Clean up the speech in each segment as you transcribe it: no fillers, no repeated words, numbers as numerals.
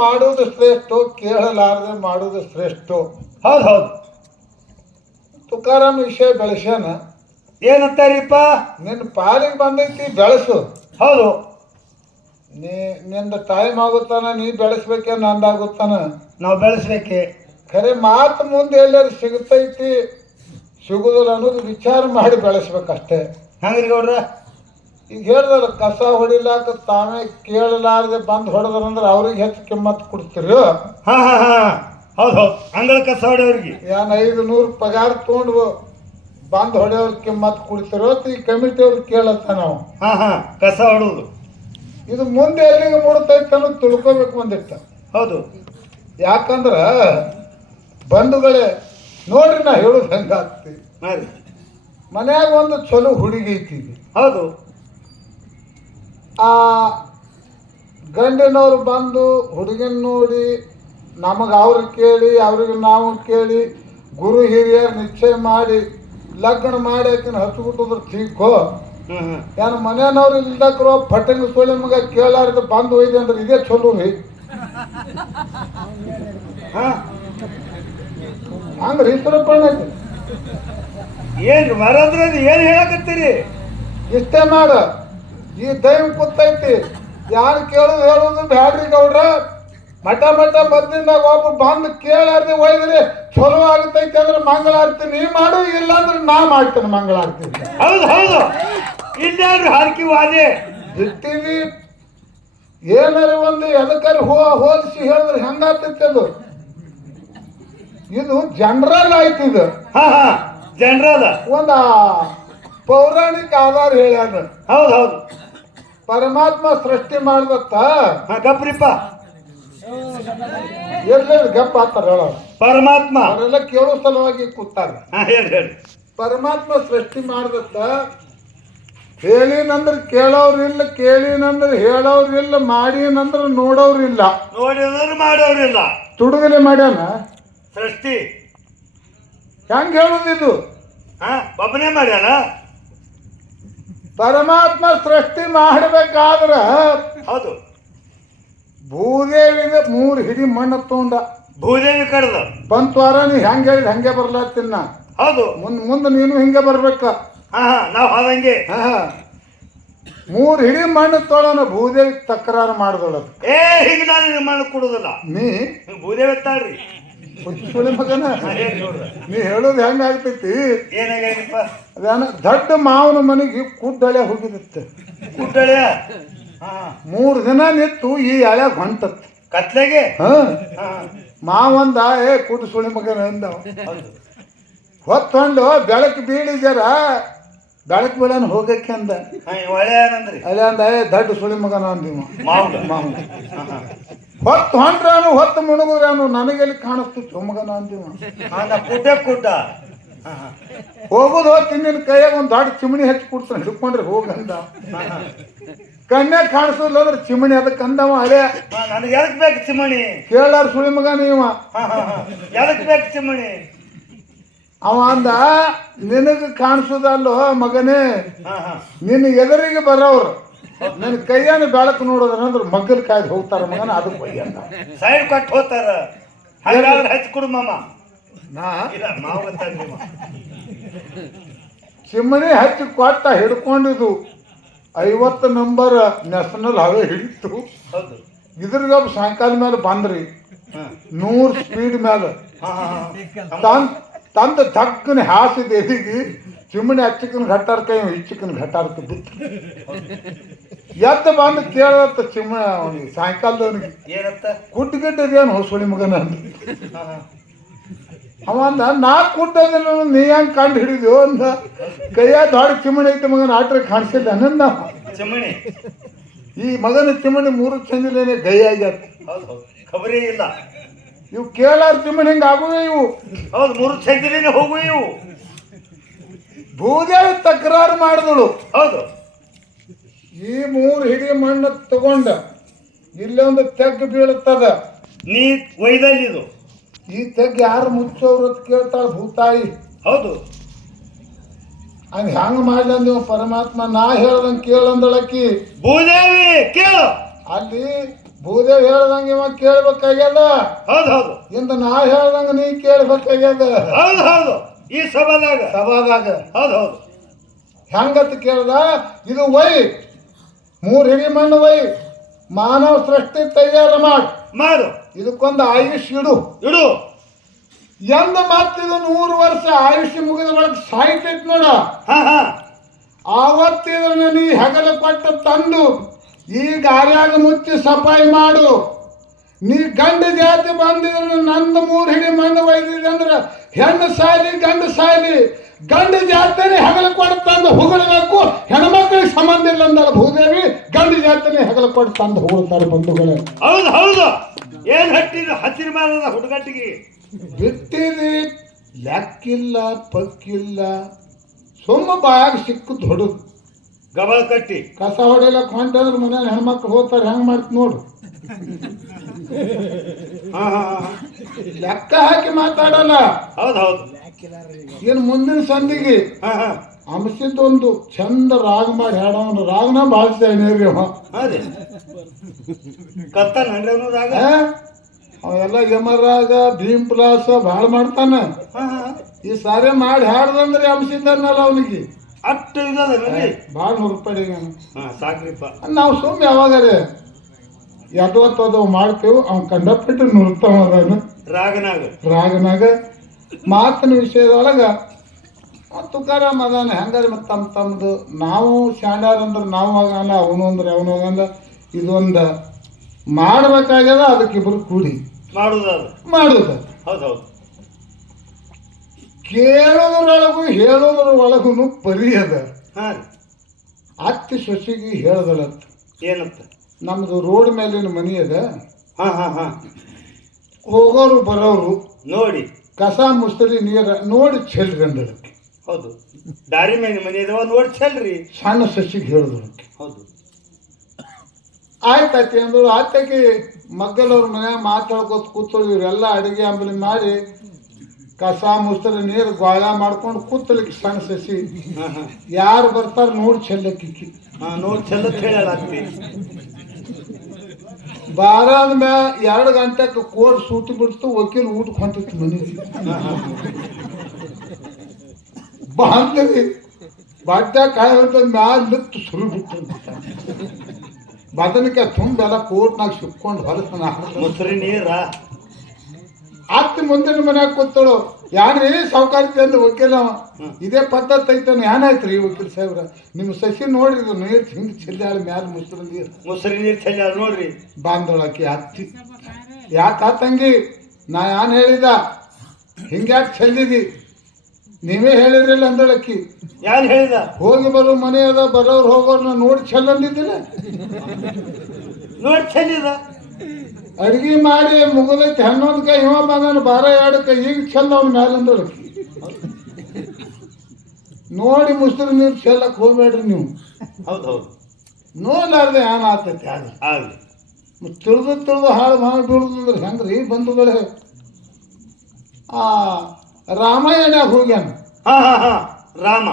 ಮಾಡುವುದು ಶ್ರೇಷ್ಠ, ಕೇಳಲಾರದೆ ಮಾಡುವುದು ಶ್ರೇಷ್ಠ. ಹೌದು ಹೌದು. ತುಕಾರಾಮ್ ವಿಷಯ ಬೆಳೆಸ್ಯಾನ. ಏನಂತಾರಿಪ್ಪ? ನಿನ್ನ ಪಾಲಿಗೆ ಬಂದೈತಿ ಬೆಳೆಸು. ಹೌದು. ನಿಂದ ಟೈಮ್ ಆಗುತ್ತಾನ, ನೀ ಬೆಳೆಸ್ಬೇಕೆ ನಂದಾಗುತ್ತಾನ, ನಾವು ಬೆಳೆಸ್ಬೇಕೆ. ಖರೆ ಮಾತು ಮುಂದೆ ಎಲ್ಲರೂ ಸಿಗುತ್ತೈತಿ ಸಿಗುದಿಲ್ಲ ಅನ್ನೋದು ವಿಚಾರ ಮಾಡಿ ಬೆಳೆಸ್ಬೇಕಷ್ಟೇ. ಹಂಗ್ರಿ ಗೌಡ್ರ? ಈಗ ಹೇಳ್ದಲ್ಲ, ಕಸ ಹೊಡಿಲಾಕ ತಾವೇ ಕೇಳಲಾರದೆ ಬಂದು ಹೊಡೆದ್ರಂದ್ರೆ ಅವ್ರಿಗೆ ಹೆಚ್ಚು ಕಿಮ್ಮತ್ತು ಕೊಡ್ತೀರಿ. ಹಾ ಹಾ ಹಾ ಹೌದು ಹೌದು. ಅಂಗಳ ಕಸ ಹೊಡೆಯವ್ರಿಗೆ ಏನ್ 500 ಪಗಾರ ತೊಗೊಂಡು ಬಂದು ಹೊಡೆಯವ್ರಿಗೆ ಕಿಮ್ಮತ್ತು ಕೊಡ್ತಿರೋ ಈ ಕಮಿಟಿ ಅವ್ರಿಗೆ ಕೇಳತ್ತ ನಾವು. ಹಾ ಹಾ ಕಸ ಹೊಡುದು ಇದು ಮುಂದೆ ಎಲ್ಲಿಗೆ ಮೂಡ್ತೈತೆ ಅನ್ನೋದು ತಿಳ್ಕೊಬೇಕು ಒಂದಿಟ್ಟ. ಹೌದು. ಯಾಕಂದ್ರ ಬಂಧುಗಳೇ ನೋಡ್ರಿ, ನಾ ಹೇಳೋದು ಹೆಂಗಾಗ್ತಿ. ಮನ್ಯಾಗ ಒಂದು ಚಲೋ ಹುಡುಗಿ ಐತಿ. ಹೌದು. ಆ ಗಂಡಿನವ್ರು ಬಂದು ಹುಡುಗಿನ ನೋಡಿ ನಮಗೆ ಅವ್ರು ಕೇಳಿ ಅವ್ರಿಗೆ ನಾವು ಕೇಳಿ ಗುರು ಹಿರಿಯರು ನಿಶ್ಚಯ ಮಾಡಿ ಲಗ್ನ ಮಾಡಿ ಆಕಿನ ಹಚ್ಬಿಟ್ಟಿದ್ರು ಠೀಕೋ. ಏನು ಮನೆಯವ್ರು ಇಲ್ದಕ್ರು ಫಟಂಗ ಸೋಳಿ ಮಗ ಕೇಳಾರ್ದು ಬಂದು ಒಯ್ದೆ ಅಂದ್ರೆ ಇದೇ ಚಲೋ ರೀ. ಹಂಗ್ರಿ ಸುರಪಣ್ಣ ಏನ್ರಿ ಮರಾದ್ರ ಏನ್ ಹೇಳಕತ್ತೀರಿ? ಇಷ್ಟೇ ಮಾಡ, ಈ ದೈವ ಕೂತೈತಿ, ಯಾರು ಕೇಳೋದು ಹೇಳೋದು ಬ್ಯಾಡ್ರಿ ಗೌಡ್ರ. ಮಠ ಮದ್ದಿಂದಾಗ ಒಬ್ಬ ಬಂದು ಕೇಳಾರ್ದೆ ಒಯ್ದ್ರಿ ಚಲೋ ಆಗ್ತೈತಿ ಅಂದ್ರೆ ಮಂಗಳಾರತಿ ನೀ ಮಾಡು, ಇಲ್ಲಾಂದ್ರೆ ನಾ ಮಾಡ್ತೇನೆ ಮಂಗಳಾರತಿ. ಹೌದು ಹೌದು. ಇಲ್ಲಾರು ಹಾಕಿ ವಾದೆ ಇರ್ತೀವಿ. ಏನಾರ ಒಂದು ಎದಕ್ಕಾರ ಹೋಲಿಸಿ ಹೇಳಿದ್ರೆ ಹೆಂಗಾಗ್ತೈತಿ ಅದು. ಇದು ಜನರಲ್ ಆಯ್ತು. ಇದು ಹಾ ಹಾ ಜನರಲ್ ಒಂದ ಪೌರಾಣಿಕ ಆಧಾರ ಹೇಳ್ಯಾರ. ಹೌದು ಹೌದು. ಪರಮಾತ್ಮ ಸೃಷ್ಟಿ ಮಾಡ್ದತ್ತ. ಗಪ್ರಿಪ್ಪ ಇರ್ಲಿ ಗಪ್ಪ ಆತಾರ ಹೇಳೋರು. ಪರಮಾತ್ಮ ಅವರೆಲ್ಲ ಕೇಳೋ ಸಲುವಾಗಿ ಕೂತಾರ. ಹೇಳಿ. ಪರಮಾತ್ಮ ಸೃಷ್ಟಿ ಮಾಡ್ದತ್ತ. ಹೇಳಿನಂದ್ರೆ ಕೇಳೋರಿಲ್ಲ, ಕೇಳಿನಂದ್ರೆ ಹೇಳೋರಿಲ್ಲ, ಮಾಡಿನಂದ್ರೆ ನೋಡೋರಿಲ್ಲ, ನೋಡಿದ್ರೆ ಮಾಡೋರಿಲ್ಲ. ತುಡುಗಲೆ ಮಾಡ್ಯಾನ ಸೃಷ್ಟಿ. ಹೆಂಗ್ ಹೇಳುದಿದು? ಒಬ್ಬನೇ ಮಾಡ್ಯಾನ. ಪರಮಾತ್ಮ ಸೃಷ್ಟಿ ಮಾಡಬೇಕಾದ್ರ ಹೌದು ಭೂದೇವಿಗೆ 3 ಹಿಡಿ ಮಣ್ಣು ತಗೊಂಡ. ಭೂದೇವಿ ಕಡ್ದ ಬಂತ್ವಾರ ನೀ ಹೆಂಗ್ ಹೇಳಿದ್ ಹಂಗೆ ಬರ್ಲಾತಿನ್ನ. ಹೌದು. ಮುಂದೆ ನೀನು ಹಿಂಗೆ ಬರ್ಬೇಕ. ನಾವು ಹೋದಂಗೆ 3 ಹಿಡಿ ಮಣ್ಣು ತೊಳೋಣ. ಭೂದೇವಿ ತಕರಾರು ಮಾಡ್ದೋಳ. ಹಿಂಗ ನಾನು ಮಣ್ಣು ಕೊಡುದಿಲ್ಲ. ನೀ ಭೂದೇವಿ ತಾಳ್ರಿ ಸುಳಿ ಮಗನ, ನೀ ಹೇಳೋದು ಹೆಂಗ ಆಗ್ತೈತಿ? ಏನಾಗಪ್ಪ? ಅದೇನ ದೊಡ್ಡ ಮಾವನ ಮನೆಗೆ ಕುಡ್ಡಳೆ ಹೋಗಿದತ್ತೆ. ಕುಡ್ಡಳೆ 3 ದಿನ ನಿಂತು ಈ ಎಳೆ ಹೊಂಟತ್ ಕತ್ಲೆಗೆ. ಮಾವಂದ ಕುಡ್ ಸುಳಿ ಮಗನ ಅಂದ. ಹೊತ್ತೊಂಡು ಬೆಳಕು ಬೀಳಿ ಜರ ಬೆಳಕು ಬೀಳನ್ ಹೋಗಕ್ಕೆ ಅಂದ. ಅದೇ ಅಂದ ದೊಡ್ಡ ಸುಳಿ ಮಗನ ಅಂದಿವ ಮಾವ. ಹೊತ್ತು ಹೊಂಟ್ರಾನು ಹೊತ್ತು ಮುಣಗುದ್ರಾನು ನನಗೆಲ್ಲಿ ಕಾಣಿಸ್ತಿತ್ತು ಮಗನ ಅಂದಿವ. ಕುಡ್ಡ ಹೋಗುದು ಹೊತ್ತು ನಿನ್ನ ಕೈಯಾಗ ಒಂದು ದೊಡ್ಡ ಚಿಮಣಿ ಹಚ್ಚಿ ಕೊಡ್ತಾನೆ, ಹಿಡ್ಕೊಂಡ್ರೆ ಹೋಗಂದ. ಕನ್ಯಾಗ ಕಾಣಿಸೋದಿಲ್ಲ ಅಂದ್ರೆ ಚಿಮಣಿ ಅದಕ್ಕೆ ಅಂದವ. ಅದೇ ನನಗೆ ಎದಕ್ ಬೇಕು ಚಿಮಣಿ? ಕೇಳಾರ ಸುಳಿ ಮಗ ನೀವ. ಎದಕ್ ಬೇಕು ಚಿಮಣಿ? ಅವ ಅಂದ, ನಿನಗೆ ಕಾಣಿಸೋದಲ್ಲೋ ಮಗನೇ, ನಿನ್ನ ಎದುರಿಗೆ ಬರೋರು ನಿನ್ನ ಕೈಯನ್ನು ಬೆಳಕು ನೋಡೋದ್ರಂದ್ರೆ ಮಗ್ಗಲ್ ಕಾಯ್ದು ಹೋಗ್ತಾರ ಮಗನ. ಅದಕ್ಕೆ ಬೈ ಅಂದ. ಸೈಡ್ ಕೊಟ್ಟು ಹೋಗ್ತಾರ. ಹಚ್ಚಿ ಕೊಡು ಮಾಮ. ಚಿಮಣಿ ಹಚ್ಚಿ ಕೊಟ್ಟ ಹಿಡ್ಕೊಂಡಿದ್ದು 50 ನಂಬರ್ ನ್ಯಾಷನಲ್ ಹವೆ ಹಿಡಿತು. ಇದ್ರಿಗೆ ಸಾಯಂಕಾಲ ಮೇಲೆ ಬಂದ್ರಿ 100 ಸ್ಪೀಡ್ ಮೇಲೆ ತಂದ ತಕ್ಕನ ಹಾಸಿದ ಎದಿಗೆ ಚಿಮಣಿ ಹಚ್ಚಕನ ಘಟ್ಟಾರ ಕೈ ಇಚ್ಚಕನ ಘಟ್ಟಾರಕ್ಕೆ ಬಿತ್ತು. ಎತ್ತ ಬಂದು ಕೇಳತ್ತ ಚಿಮಣಿ ಅವನಿಗೆ ಸಾಯಂಕಾಲದವನಿಗೆ, ಕುಡ್ಗಿಟ್ಟದೇನು ಹೊಸಳಿ ಮಗನ ಅಂದ. ಅವ ಅಂದ, ನಾ ಕುಟ್ಟದಿಲ್ಲ ನೀ ಹೆಂಗ್ ಕಂಡು ಹಿಡಿದು ಅಂದ. ಕೈಯ ದೊಡ್ಡ ಚಿಮಣಿ ಐತೆ ಮಗನ ಆಟ್ರೆ ಕಾಣಿಸಿಲ್ಲ ಅನ್ನಂದ ಚಿಮಣಿ. ಈ ಮಗನ ಚಿಮಣಿ 3 ಚಂದಿಲೇನೆ ಗೈ ಆಗ್ಯಾರ. ಖಬರೇ ಇಲ್ಲ. ಇವು ಕೇಳಾರ ಚಿಮಣಿ ಹಿಂಗ ಆಗುವೆ ಇವು. ಹೌದು, 3 ಚಂದಿಲೇನೆ ಹೋಗುವ ಇವು. ಭೂದೇವಿ ತಕರಾರು ಮಾಡಿದಳು. ಹೌದು. ಈ 3 ಹಿಡಿ ಮಣ್ಣು ತಗೊಂಡ ಇಲ್ಲೊಂದು ತೆಗ್ಗು ಬೀಳುತ್ತದ. ನೀ ಒಯ್ದಲ್ಲಿದು ಈ ತೆಗ್ಗು ಯಾರು ಮುಚ್ಚೋರು ಕೇಳ್ತಾಳ ಭೂತಾಯಿ. ಹೌದು. ಹಂಗ ಹೆಂಗ ಮಾಡ್ಲಂದಿವ ಪರಮಾತ್ಮ. ನಾ ಹೇಳ್ದಂಗ ಕೇಳಂದಳಕಿ ಭೂದೇವಿ ಕೇಳು. ಅಲ್ಲಿ ಭೂದೇವ್ ಹೇಳ್ದಂಗೆ ಇವ ಕೇಳ್ಬೇಕಾಗ್ಯದ. ಹೌದು ಹೌದು ಇಂದ ನಾ ಹೇಳ್ದಂಗ ನೀ ಕೇಳ್ಬೇಕಾಗ್ಯದ. ಹೌದು ಹೌದು ಈ ಸಭಾದಾಗ ಹೌದು ಹೌದು ಹೆಂಗತ್ ಕೇಳ್ದ, ಇದು ವೈ 3 ಹಿಡಿ ಮಣ್ಣು ವೈ, ಮಾನವ ಸೃಷ್ಟಿ ತಯಾರ ಮಾಡು, ಇದಕ್ಕೊಂದು ಆಯುಷ್ ಇಡು. ಎಂದ ಮತ್ತಿದು 100 ವರ್ಷ ಆಯುಷ್ಯ ಮುಗಿದ ಒಳಗೆ ಸಾಯ್ತೈತ್ ನೋಡ. ಆವತ್ತಿದ್ರನ್ನ ನೀ ಹೆಗಲ ಕೊಟ್ಟ ತಂದು ಈ ಗಾರ್ಯಾಗ ಮುಚ್ಚಿ ಸಫಾಯಿ ಮಾಡು. ನೀ ಗಂಡ ಜಾತಿ ಬಂದಿದ್ರ ನಂದು 3 ಹಿಡಿ ಮಣ್ಣು ಒಯ್ದಿದೆ ಅಂದ್ರೆ ಹೆಣ್ಣು ಸಾಯ್ಲಿ ಗಂಡು ಸಾಯ್ಲಿ, ಗಂಡ ಜಾತಿನೇ ಹೆಗಲ ಕೊಟ್ಟು ತಂದು ಹೊಗಳಬೇಕು. ಹೆಣ್ಮಕ್ಳಿಗೆ ಸಂಬಂಧ ಇಲ್ಲ ಅಂದಲ್ಲ ಭೂದೇವಿ, ಗಂಡು ಜಾತಿನೇ ಹೆಗಲ ಕೊಟ್ಟು ತಂದು ಹೊಗಳ್ತಾರೆ ಬಂಧುಗಳೇ. ಹೌದು ಹೌದು ಏನ್ ಹತ್ತಿರ ಮಾರದ ಹುಡುಗಟ್ಟಿಗೆ ಬಿಟ್ಟಿದಿ ಲೆಕ್ಕಿಲ್ಲ ಪಕ್ಕಿಲ್ಲ, ಸುಮ್ಮ ಬಾಯಾಗ ಸಿಕ್ಕುದು ಹೊಡುದು. ಗಬಳ ಕಟ್ಟಿ ಕಸ ಹೊಡಿಲಕ್ ಹೊಂಟಂದ್ರೆ ಮನೆ ಹೆಣ್ಮಕ್ಳು ಹೋಗ್ತಾರೆ, ಹೆಂಗ್ ಮಾಡ್ತ ನೋಡು. ಲೆಕ್ಕ ಹಾಕಿ ಮಾತಾಡಲ್ಲ. ಹೌದು ಹೌದು ಏನು ಮುಂದಿನ ಸಂದಿಗೆ ಅಂಶದೊಂದು ಚಂದ ರಾಗ ಮಾಡಿ ಹಾಡೋನು. ರಾಗನ ಬಾಳಿಸ್ತಾನೆ ಅದೇ ಕತ್ತಾನ ರಾಗ. ಅವೆಲ್ಲ ಯಮರಾಗ ಭೀಮ್ ಪ್ಲಾಸ ಭಾಳ ಮಾಡ್ತಾನ. ಈ ಸಾರಿ ಮಾಡಿ ಹಾಡ್ದಂದ್ರೆ ಅಂಶಿದ್ದನ್ನಲ್ಲ ಅವನಿಗೆ ಅಷ್ಟು ಇದದ ಭಾಳ 100 ರೂಪಾಯಿ ಸಾಕ್ರಿಪ್ಪ. ನಾವು ಸುಮ್ಮನೆ ಯಾವಾಗಾರೆ ಎದವತ್ತದು ಮಾಡ್ತೇವೆ. ಅವ್ನು ಕಂಡಪಟ್ಟು ನುರ್ತಾವ ಅದನ್ನು ರಾಗನಾಗ. ಮಾತಿನ ವಿಷಯದೊಳಗ ತುಕಾರಾಮ್ ಅದಾನ ಹೆಂಗಾರ ಮತ್ತು ತಮ್ಮದು ನಾವು ಶಾಂಡಾರ್ ಅಂದ್ರೆ ನಾವು ಆಗಲ್ಲ, ಅವನು ಅಂದ್ರೆ ಅವನು ಆಗಲ್ಲ. ಇದೊಂದು ಮಾಡ್ಬೇಕಾಗ್ಯದ, ಅದಕ್ಕಿಬ್ರು ಕೂಡಿ ಮಾಡುದ. ಹೌದೌದು ಕೇಳೋದ್ರೊಳಗು ಹೇಳೋದ್ರ ಒಳಗೂ ಪರಿ ಅದ. ಅತ್ತಿ ಸೊಸಿಗೆ ಹೇಳ್ದಳತ್ತ, ಏನಂತ? ನಮ್ದು ರೋಡ್ ಮೇಲಿನ ಮನಿ ಅದ, ಹೋಗೋರು ಬರೋರು ನೋಡಿ ಕಸ ಮುಸ್ತರಿ ನೀರ ನೋಡಿ ಚೆಲ್ರಿ ಅಂದಳಕ್ಕೆ. ಹೌದು ದಾರಿ ಮೇಲೆ ಮನೆ ಇದಾವ ನೋಡಿ ಚೆಲ್ರಿ. ಸಣ್ಣ ಸಸಿಗೆ ಹೇಳ್ದಳಕ್ಕೆ. ಹೌದು ಆಯ್ತಾಯ್ತಿ ಅಂದಳು. ಆತಕ್ಕೆ ಮಗ್ಗಲವ್ರ ಮನ್ಯಾಗ ಮಾತಾಡ್ಕೋತ ಕೂತಳು. ಇವರೆಲ್ಲ ಅಡಿಗೆ ಅಂಬಲಿ ಮಾಡಿ ಕಸ ಮುಸ್ತರಿ ನೀರು ಗೋಳ ಮಾಡ್ಕೊಂಡು ಕೂತಲಿಕ್ಕೆ ಸಣ್ಣ ಸಸಿ. ಯಾರು ಬರ್ತಾರ ನೋಡಿ ಚೆಲ್ಲಕ್ಕಿಕ್ಕಿ. ನೋಡಿ ಚೆಲ್ಲತ್ ಹೇಳತ್ತಿ. ಬಾರಾದ ಮ್ಯಾ 2 ಗಂಟೆಗೆ ಕೋರ್ಟ್ ಸೂಟಿ ಬಿಡ್ತು. ವಕೀಲ್ ಊಟಕ್ಕೆ ಹೊಂಟಿತ್ತು ಮನೆಗೆ. ಬಾಂಧವಿ ಬಡ್ಡ ಕಾಯಿ ಹೊಂಟದ ಮ್ಯಾಲ ನಿತ್ತು ಸುರು ಬಿಟ್ಟು ಬದನಿಕಾಯಿ ತುಂಬೆಲ್ಲ ಕೋರ್ಟ್ನಾಗ ಸಿಕ್ಕೊಂಡು ಹೊಲಸನ ಮುಸ್ರಿ ನೀರ. ಅತ್ತಿ ಮುಂದಿನ ಮನ್ಯಾಗ ಕೂತಳು. ಯಾರ್ರಿ ಸಾವುಕಾರತಿ ಅಂದ ವಕೀಲ. ಇದೇ ಪದ್ಧತಿ ಐತಾನ. ಏನಾಯ್ತ್ರಿ ವಕೀಲ್ ಸಾಹೇಬ್ರ, ನಿಮ್ಮ ಸಸಿ ನೋಡಿದ್ರು ನೀರು ಹಿಂಗೆ ಚೆಲ್ಲಾಳ ಮ್ಯಾಲ ಮುಸ್ರಿ ನೀರು ಚೆಲ್ಲಾಳ ನೋಡ್ರಿ ಬಾಂಧಳಾಕಿ ಅತ್ತಿ. ಯಾಕೆ ತಂಗಿ ನಾ ಏನ್ ಹೇಳಿದ, ಹಿಂಗ್ಯಾಕೆ ಚೆಲ್ಲಿದಿ, ನೀವೇ ಹೇಳಿದ್ರಿಲ್ಲ ಅಂದಳಕ್ಕಿ. ಯಾರು ಹೇಳಿದ? ಹೋಗಿ ಬರೋ ಮನೆ ಅದ, ಬರೋರು ಹೋಗೋರ್ನ ನೋಡಿ ಚೆಲ್ಲಂದಿದ್ದಿಲ್ಲ. ನೋಡಿ ಚೆಲ್ಲಿದ. ಅಡ್ಗಿ ಮಾಡಿ ಮುಗಿದೈತಿ 11 ಕೈ, ಇವ ಬಂದಾನ 12 ಕೈ, ಈಗ ಚೆಲ್ಲ ಅವ್ನ ಮ್ಯಾಲ ಅಂದಳಕ್ಕಿ. ನೋಡಿ ಮುಸ್ರಿ ನೀರು ಚೆಲ್ಲಕ್ ಹೋಗ್ಬೇಡ್ರಿ ನೀವು. ಹೌದೌದು ನೋಡ್ಲಾರ್ದೆ ಏನ್ ಆಗ್ತೈತಿ ಆಗ್ಲಿ. ತಿಳಿದು ಹಾಳು ಮಾಡಿ ಬೀಳುದಂದ್ರೆ ಹೆಂಗ್ರಿ ಬಂಧುಗಳೇ. ರಾಮಾಯಣ ಹೋಗ್ಯಾನ. ರಾಮ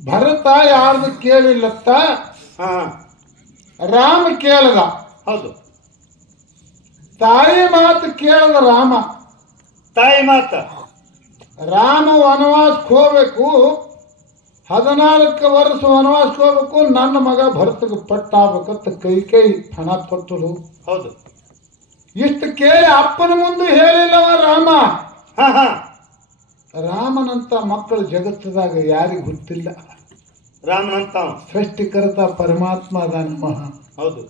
ಭರತ ಯಾರ್ದು ಕೇಳಿಲ್ಲತ್ತ, ರಾಮ ಕೇಳದ. ಹೌದು ತಾಯಿ ಮಾತು ಕೇಳದ ರಾಮ. ತಾಯಿ ಮಾತ. ರಾಮ ವನವಾಸಕ್ಕೆ ಹೋಗ್ಬೇಕು, 14 ವರ್ಷ ವನವಾಸಕ್ಕೆ ಹೋಗ್ಬೇಕು. ನನ್ನ ಮಗ ಭರತಗೆ ಪಟ್ಟಾಗಬೇಕಂತ ಕೈ ಹಣ ಕೊಟ್ಟಳು. ಹೌದು ಇಷ್ಟು ಕೇಳಿ ಅಪ್ಪನ ಮುಂದೆ ಹೇಳಿಲ್ಲವ ರಾಮ. ರಾಮನಂತ ಮಕ್ಕಳು ಜಗತ್ತದಾಗ ಯಾರಿಗೂ ಗೊತ್ತಿಲ್ಲ. ರಾಮನಂತ ಸೃಷ್ಟಿಕರ್ತ ಪರಮಾತ್ಮ ಅದ ನಮಃ. ಹೌದು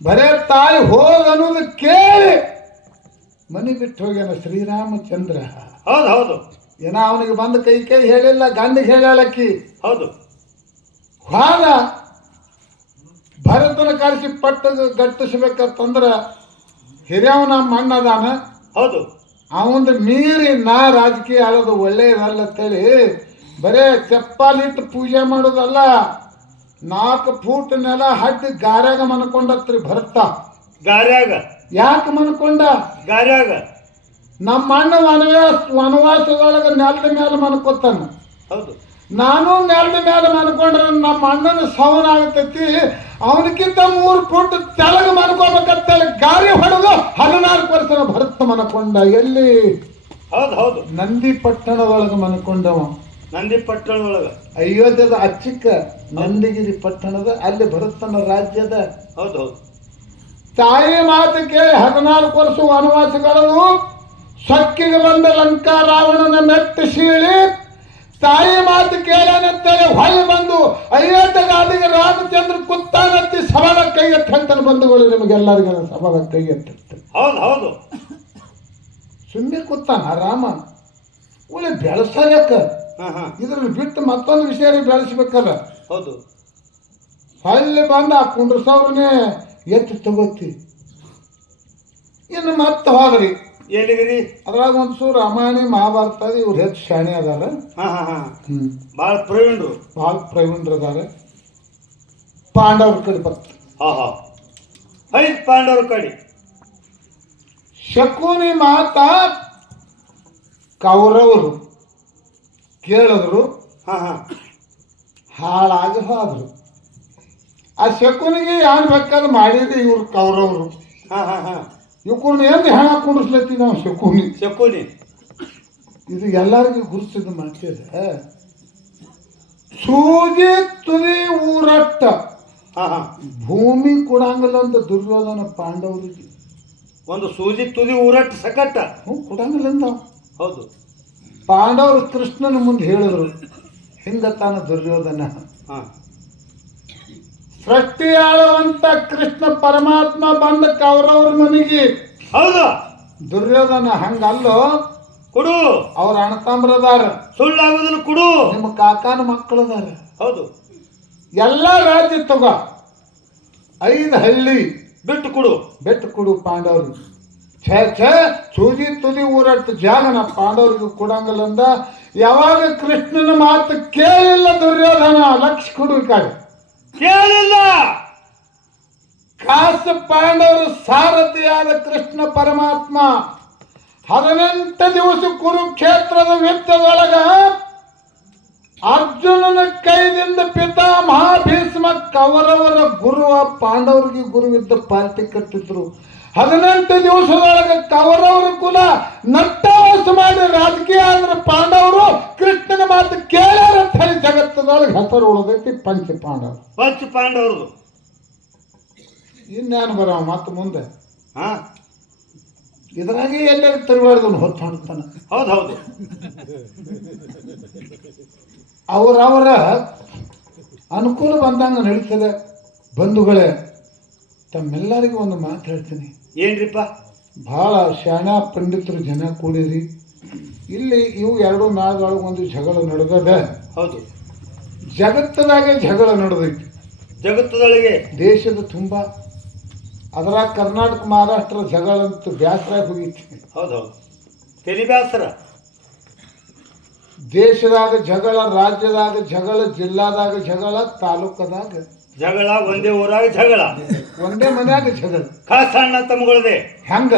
ಬರೇ ತಾಯಿ ಹೋದ ಅನ್ನೋದು ಕೇಳಿ ಮನೆ ಬಿಟ್ಟು ಹೋಗ್ಯಾನ ಶ್ರೀರಾಮಚಂದ್ರ. ಹೌದು ಹೌದು ಏನ ಅವನಿಗೆ ಬಂದು ಕೈ ಹೇಳಿಲ್ಲ, ಗಂಡಿಗೆ ಹೇಳಕ್ಕಿ. ಹೌದು ಹಾಗ ಭರತನ ಕಳಿಸಿ ಪಟ್ಟು ಗಟ್ಟಿಸ್ಬೇಕಂತಂದ್ರ ಹಿರಿಯವ ನಮ್ಮ ಅಣ್ಣದಾನ. ಹೌದು ಅವಂದು ಮೀರಿ ನಾ ರಾಜಕೀಯ ಆಡೋದು ಒಳ್ಳೆಯದಲ್ಲ ಅಂತೇಳಿ ಬರೇ ಚಪ್ಪಾಲಿಟ್ಟು ಪೂಜೆ ಮಾಡೋದಲ್ಲ, 4 ಫೂಟ್ ನೆಲ ಹಡ್ಡಿ ಗಾರ್ಯಾಗ ಮನ್ಕೊಂಡತ್ರಿ ಭರತ. ಗಾರ್ಯಾಗ ಯಾಕೆ ಮನ್ಕೊಂಡ? ಗಾರ್ಯಾಗ ನಮ್ಮ ಅಣ್ಣ ವನವಾಸದೊಳಗೆ ನೆಲದ ಮೇಲೆ ಮನ್ಕೋತಾನ. ಹೌದು ನಾನು ನೆಲದ ಮೇಲೆ ಮನ್ಕೊಂಡ್ರೆ ನಮ್ಮ ಅಣ್ಣನ ಸವನ ಆಗ್ತೈತಿ. ಅವನಕ್ಕಿಂತ 3 ಫುಟ್ ತೆಳಗ ಮನ್ಕೋಬೇಕಂತೇಳಿ ಗಾಳಿ ಹೊಡೆದು 14 ವರ್ಷದ ಭರತ ಮನಕೊಂಡ. ಎಲ್ಲಿ? ಹೌದು ಹೌದು. ನಂದಿ ಪಟ್ಟಣದೊಳಗೆ ಮನ್ಕೊಂಡವ. ನಂದಿ ಪಟ್ಟಣದೊಳಗ ಅಯೋಧ್ಯದ ಅಚ್ಚಿಕ್ಕ ನಂದಿಗಿರಿ ಪಟ್ಟಣದ ಅಲ್ಲಿ ಭರತನ ರಾಜ್ಯದ. ಹೌದು ಹೌದು. ತಾಯಿ ಮಾತು ಕೇಳಿ 14 ವರ್ಷ ವನವಾಸಗಳದು ಸೊಕ್ಕಿಗೆ ಬಂದ ಲಂಕಾ ರಾವಣನ ಮೆಟ್ಟ ಸೀಳಿ ತಾಯಿ ಮಾತು ಕೇಳನಂತೇಳಿ ಹೊಳ್ಳಿ ಬಂದು ಅಯೋಧ್ಯೆ ಗಾದಿಗೆ ರಾಮಚಂದ್ರ ಕುತ್ತಾನತ್ತಿ ಸಭಾದ ಕೈ ಎತ್ತ ಹೇಳ್ತಾನೆ. ಬಂಧುಗಳು ನಿಮಗೆಲ್ಲರಿಗೂ ಸಭಾದ ಕೈ ಎತ್ತ. ಹೌದು ಹೌದು. ಸುಮ್ಮನೆ ಕೂತಾನ ರಾಮ. ಒಳ್ಳೆ ಬೆಳೆಸಲೇಕ ಇದ್ರಲ್ಲಿ ಬಿಟ್ಟು ಮತ್ತೊಂದು ವಿಷಯ ಬೆಳೆಸ್ಬೇಕಲ್ಲ. ಹೌದು. ಹೊಳ್ಳಿ ಬಂದು ಆ ಕುಂಡ್ರಸವ್ರನ್ನೇ ಎತ್ತಿ ತಗೋತಿ. ಇನ್ನು ಮತ್ತೆ ಹೋದ್ರಿ ಎಲ್ಲಿಗಿರಿ? ಅದ್ರಾಗ ಒಂದ್ಸೂರು ರಾಮಾಯಣ ಮಹಾಭಾರತ ಇವ್ರು ಹೆಚ್ಚು ಶಾಣೆ ಅದಾರ. ಭಾಳ ಪ್ರವೀಣರು. ಭಾಳ ಪ್ರವೀಣರು ಅದಾರ. ಪಾಂಡವ್ರ ಕಡೆ ಬರ್ತ. ಪಾಂಡವ್ರ ಕಡೆ ಶಕುನಿ ಮಾತ ಕೌರವರು ಕೇಳಿದ್ರು, ಹಾಳಾಗಿ ಹೋದ್ರು. ಆ ಶಕುನಿಗೆ ಯಾರು ಬೇಕಾದ್ರೆ ಮಾಡಿದ್ರೆ ಇವ್ರು ಕೌರವರು. ಇವ್ರನ್ನ ಏನು ಹೆಣ ಕುಂಡಿಸ್ಲತ್ತಿ ನಾವು ಶಕುನಿ. ಇದು ಎಲ್ಲರಿಗೂ ಗುರುತಿದ್ದು ಮಾಡ್ತಿದೆ. ಸೂಜಿ ತುದಿ ಊರಟ್ಟ ಭೂಮಿ ಕೊಡಂಗಿಲ್ಲ ಅಂತ ದುರ್ಯೋಧನ ಪಾಂಡವರಿಗೆ. ಒಂದು ಸೂಜಿ ತುದಿ ಊರಟ್ಟ ಸಕಟ್ಟ ಕೊಡಂಗಿಲ್ಲ ಅಂತ. ಹೌದು. ಪಾಂಡವರು ಕೃಷ್ಣನ ಮುಂದೆ ಹೇಳಿದ್ರು, ಹಿಂಗ ತಾನ ದುರ್ಯೋಧನ. ಸೃಷ್ಟಿಯಾಳುವಂತ ಕೃಷ್ಣ ಪರಮಾತ್ಮ ಬಂದ ಕೌರವ್ರ ಮನೆಗೆ. ಹೌದು. ದುರ್ಯೋಧನ ಹಂಗಲ್ಲೋ, ಕೊಡು. ಅವ್ರ ಅಣ್ಣತಂಬ್ರದಾರ, ಸುಳ್ಳಾಗೋದಿಲ್ಲ, ಕೊಡು. ನಿಮ್ಮ ಕಾಕಾನ ಮಕ್ಕಳದಾರ. ಹೌದು. ಎಲ್ಲ ರಾಜ್ಯ ತಗೋ, 5 ಹಳ್ಳಿ ಬಿಟ್ಟು ಕೊಡು ಪಾಂಡವ್ರಿಗೆ. ಛೇ ಸೂಜಿ ತುದಿ ಊರಟ್ಟು ಜಾಗನ ಪಾಂಡವ್ರಿಗೆ ಕೊಡಂಗಿಲ್ಲಂದ. ಯಾವಾಗ ಕೃಷ್ಣನ ಮಾತು ಕೇಳಿಲ್ಲ ದುರ್ಯೋಧನ, ಲಕ್ಷ ಕೊಡು ಕಾಡಿ ಕೇಳಿಲ್ಲ. ಕಾಸ ಪಾಂಡವರು ಸಾರಥಿಯಾದ ಕೃಷ್ಣ ಪರಮಾತ್ಮ 18 ದಿವಸ ಕುರುಕ್ಷೇತ್ರದ ಯುದ್ಧದೊಳಗ ಅರ್ಜುನನ ಕೈದಿಂದ ಪಿತಾಮಹ ಭೀಷ್ಮ ಕೌರವರ ಗುರುವ ಪಾಂಡವರಿಗೆ ಗುರುವಿದ್ದ ಪಾರ್ಟಿ ಕಟ್ಟಿದ್ರು. 18 ದಿವಸದೊಳಗೆ ಕೌರವರ ಕುಲ ನಟ್ಟವಾಸ ಮಾಡಿ ರಾಜಕೀಯ ಆದ್ರೆ ಪಾಂಡವರು ಕೃಷ್ಣನ ಮಾತು ಕೇಳ್ಯಾರ ಅಂತ ಹೇಳಿ ಜಗತ್ತದೊಳಗೆ ಹೆಸರು ಉಳಿದೈತಿ ಪಂಚ ಪಾಂಡವರು. ಇನ್ಯಾನು ಬರವ ಮತ್ತೆ ಮುಂದೆ ಇದ್ರಾಗೆ ಎಲ್ಲರೂ ತಿರುಗಾಡಿದವನು ಹೊತ್ತು ಹೊಡ್ತಾನ. ಹೌದು. ಅವರವರ ಅನುಕೂಲ ಬಂದಂಗ ನಡೀತದೆ. ಬಂಧುಗಳೇ, ತಮ್ಮೆಲ್ಲರಿಗೂ ಒಂದು ಮಾತು ಹೇಳ್ತೀನಿ. ಏನ್ರಿಪ್ಪ? ಭಾಳ ಶಾಣ ಪಂಡಿತರು ಜನ ಕೂಡಿರಿ. ಇಲ್ಲಿ ಇವು 2 ನಾಳೊಳಗೆ ಒಂದು ಜಗಳ ನಡೆದದ. ಹೌದು. ಜಗತ್ತದಾಗೆ ಜಗಳ ನಡೆದೈತಿ. ಜಗತ್ತದೊಳಗೆ ದೇಶದ ತುಂಬ. ಅದ್ರಾಗ ಕರ್ನಾಟಕ ಮಹಾರಾಷ್ಟ್ರ ಜಗಳ ಅಂತೂ ಬ್ಯಾಸರ ಹೋಗಿತ್ತು. ಹೌದು. ತಲೆ ಬ್ಯಾಸರ. ದೇಶದಾಗ ಜಗಳ, ರಾಜ್ಯದಾಗ ಜಗಳ, ಜಿಲ್ಲಾದಾಗ ಜಗಳ, ತಾಲೂಕದಾಗ ಜಗಳ, ಒಂದೇ ಊರಾಗ ಜಗಳ, ಒಂದೇ ಮನ್ಯಾಗ ಜಗಳ. ಖಾಸ ಅಣ್ಣ ತಮ್ಮಗಳದೇ. ಹೆಂಗ